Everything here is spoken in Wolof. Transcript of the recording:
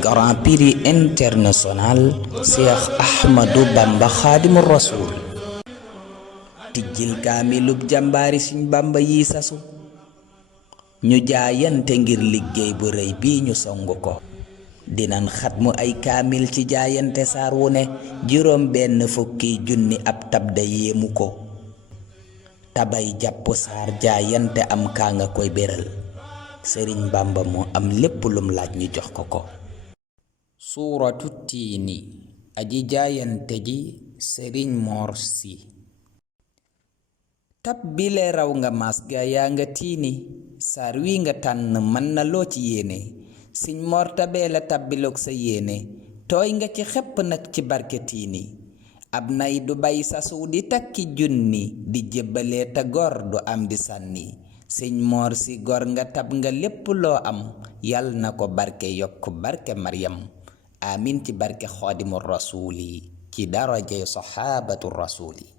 Grand Prix international Cheikh Ahmadou Bamba Khadimu Rasul tijjil kaamilub jàmbaari Sëñ Bamba yi sasu ñu jaayante ngir liggéey bu rëy bii ñu songu ko dinan xatmu ay kaamil ci jaayante saar wu ne juróom benn fukki junni ab tab da yéemu ko tabay jàpp saar jaayante am kaa nga koy béral Sëriñ Bamba moo am lépp lum laaj ñu jox ko ko suuratu tiini aji jaayante ji Sëriñ Mor Si tab bile raw nga mas ga yaa nga tiini saar wi nga tànn mën na loo ci yéene Sëñ Mor tabee la tabbiloog sa yéene tooy nga ci xepp nag ci barke tiini ab nay du bay sasu di takki junni di jébbalee te gor du am di sànni Sëñ Mor Si gor nga tab nga lépp loo am yal na ko barke yokk barke Maryam amin ci barke Xaadimu Rasuuli ci darajay saxaabatu rasuuli